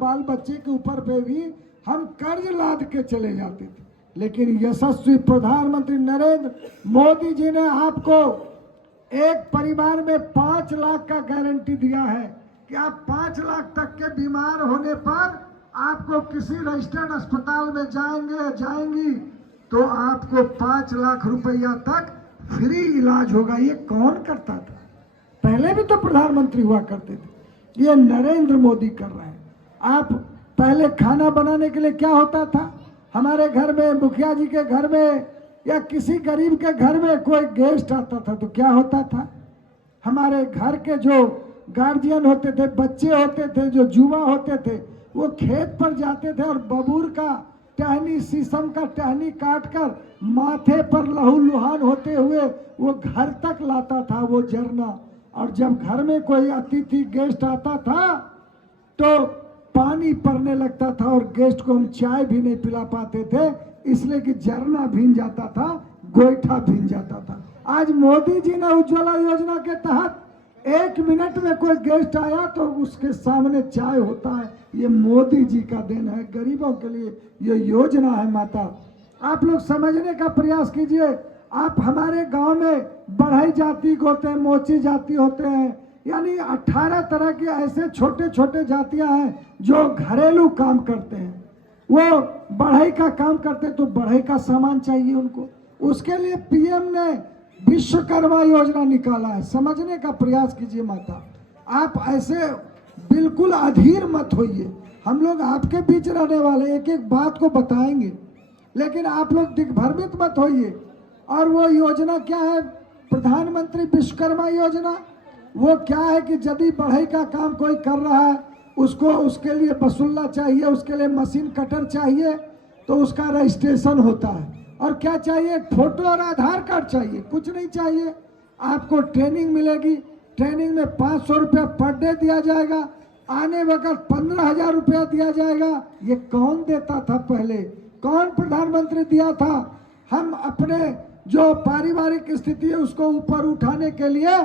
बाल बच्चे के ऊपर पे भी हम कर्ज लाद के चले जाते थे। लेकिन यशस्वी प्रधानमंत्री नरेंद्र मोदी जी ने आपको एक परिवार में 5 लाख का गारंटी दिया है कि आप 5 लाख तक के बीमार होने पर आपको किसी रजिस्टर्ड अस्पताल में जाएंगी तो आपको 5 लाख रुपया तक फ्री इलाज होगा। ये कौन करता था? पहले भी तो प्रधानमंत्री हुआ करते थे, ये नरेंद्र मोदी कर रहे हैं। आप पहले खाना बनाने के लिए क्या होता था, हमारे घर में, मुखिया जी के घर में या किसी गरीब के घर में कोई गेस्ट आता था तो क्या होता था, हमारे घर के जो गार्जियन होते थे, बच्चे होते थे, जो युवा होते थे, वो खेत पर जाते थे और बबूर का टहनी, शीशम का टहनी काट कर माथे पर लहूलुहान होते हुए वो घर तक लाता था वो जरना। और जब घर में कोई अतिथि गेस्ट आता था तो पानी पड़ने लगता था और गेस्ट को हम चाय भी नहीं पिला पाते थे, इसलिए कि जरना भीग जाता था, गोईठा भीग जाता था। आज मोदी जी ने उज्ज्वला योजना के तहत 1 मिनट में कोई गेस्ट आया तो उसके सामने चाय होता है। ये मोदी जी का देन है, गरीबों के लिए ये योजना है। माता, आप लोग समझने का प्रयास कीजिए। आप हमारे गांव में बढ़ई जाति होते हैं, मोची जाति होते हैं, यानी 18 तरह के ऐसे छोटे छोटे जातियां हैं जो घरेलू काम करते हैं। वो बढ़ई का काम करते हैं तो बढ़ई का सामान चाहिए उनको, उसके लिए पीएम ने विश्वकर्मा योजना निकाला है। समझने का प्रयास कीजिए माता, आप ऐसे बिल्कुल अधीर मत होइए। हम लोग आपके बीच रहने वाले, एक एक बात को बताएंगे, लेकिन आप लोग दिग्भ्रमित मत होइए। और वो योजना क्या है, प्रधानमंत्री विश्वकर्मा योजना, वो क्या है कि यदि बढ़ई का काम कोई कर रहा है, उसको उसके लिए बसुल्ला चाहिए, उसके लिए मशीन कटर चाहिए, तो उसका रजिस्ट्रेशन होता है। और क्या चाहिए, एक फोटो और आधार कार्ड चाहिए, कुछ नहीं चाहिए। आपको ट्रेनिंग मिलेगी, ट्रेनिंग में 500 रुपया पर डे दिया जाएगा, आने वक्त 15,000 रुपया दिया जाएगा। ये कौन देता था पहले, कौन प्रधानमंत्री दिया था? हम अपने जो पारिवारिक स्थिति है उसको ऊपर उठाने के लिए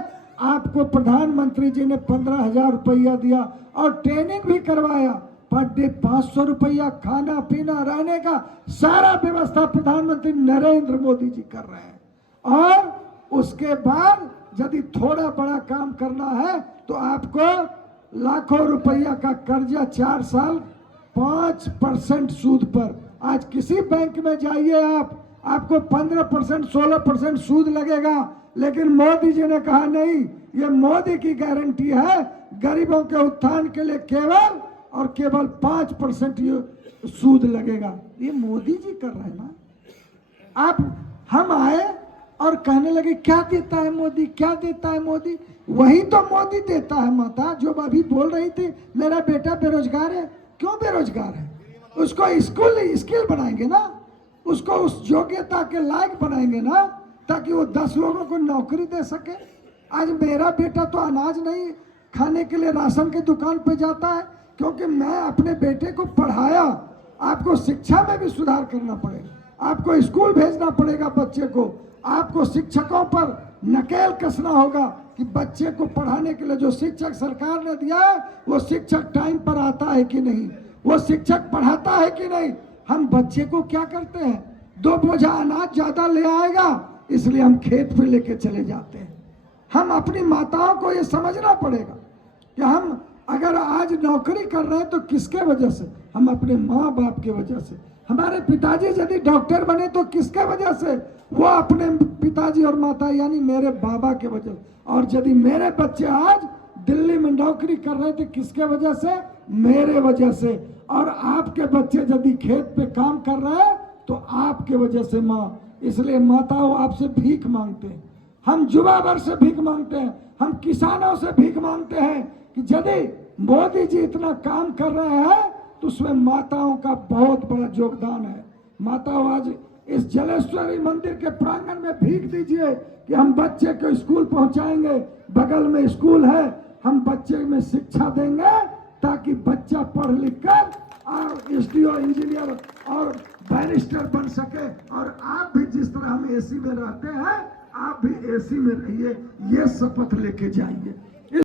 आपको प्रधानमंत्री जी ने 15,000 रुपया दिया और ट्रेनिंग भी करवाया। पर डे 500 रुपया, खाना पीना रहने का सारा व्यवस्था प्रधानमंत्री नरेंद्र मोदी जी कर रहे हैं। और उसके बाद यदि थोड़ा बड़ा काम करना है तो आपको लाखों रुपया का कर्जा 4 साल 5% सूद पर। आज किसी बैंक में जाइए आप, आपको 15% 16% सूद लगेगा, लेकिन मोदी जी ने कहा नहीं, ये मोदी की गारंटी है, गरीबों के उत्थान के लिए केवल और केवल 5% ये सूद लगेगा। ये मोदी जी कर रहे हैं ना। आप हम आए और कहने लगे क्या देता है मोदी, क्या देता है मोदी। वही तो मोदी देता है माता, जो अभी बोल रही थी मेरा बेटा बेरोजगार है। क्यों बेरोजगार है? उसको स्किल बनाएंगे ना, उसको उस योग्यता के लायक बनाएंगे ना, ताकि वो 10 लोगों को नौकरी दे सके। आज मेरा बेटा तो अनाज नहीं खाने के लिए राशन की दुकान पे जाता है क्योंकि मैं अपने बेटे को पढ़ाया। आपको शिक्षा में भी सुधार करना पड़ेगा, आपको स्कूल भेजना पड़ेगा बच्चे को, आपको शिक्षकों पर नकेल कसना होगा कि बच्चे को पढ़ाने के लिए जो शिक्षक सरकार ने दिया है वो शिक्षक टाइम पर आता है कि नहीं, वो शिक्षक पढ़ाता है कि नहीं। हम बच्चे को क्या करते हैं, 2 बोझा अनाज ज्यादा ले आएगा इसलिए हम खेत पे लेके चले जाते हैं। हम अपनी माताओं को ये समझना पड़ेगा कि हम अगर आज नौकरी कर रहे हैं तो किसके वजह से, हम अपने माँ बाप के वजह से। हमारे पिताजी यदि डॉक्टर बने तो किसके वजह से, वो अपने पिताजी और माता यानी मेरे बाबा के वजह से। और यदि मेरे बच्चे आज दिल्ली में नौकरी कर रहे थे किसके वजह से, मेरे वजह से। और आपके बच्चे यदि खेत पे काम कर रहे हैं तो आपके वजह से माँ। इसलिए माताओं आपसे भीख मांगते हैं, हम युवा वर्ग से भीख मांगते हैं, हम किसानों से भीख मांगते हैं कि यदि मोदी जी इतना काम कर रहे हैं तो उसमें माताओं का बहुत बड़ा योगदान है। माताओं आज इस जलेश्वरी मंदिर के प्रांगण में भीख दीजिए कि हम बच्चे को स्कूल पहुंचाएंगे, बगल में स्कूल है, हम बच्चे में शिक्षा देंगे ताकि बच्चा पढ़ लिख कर और एसडीओ इंजीनियर और बैरिस्टर बन सके। और आप भी जिस तरह हम एसी में रहते हैं आप भी एसी में रहिए, ये शपथ लेके जाइए।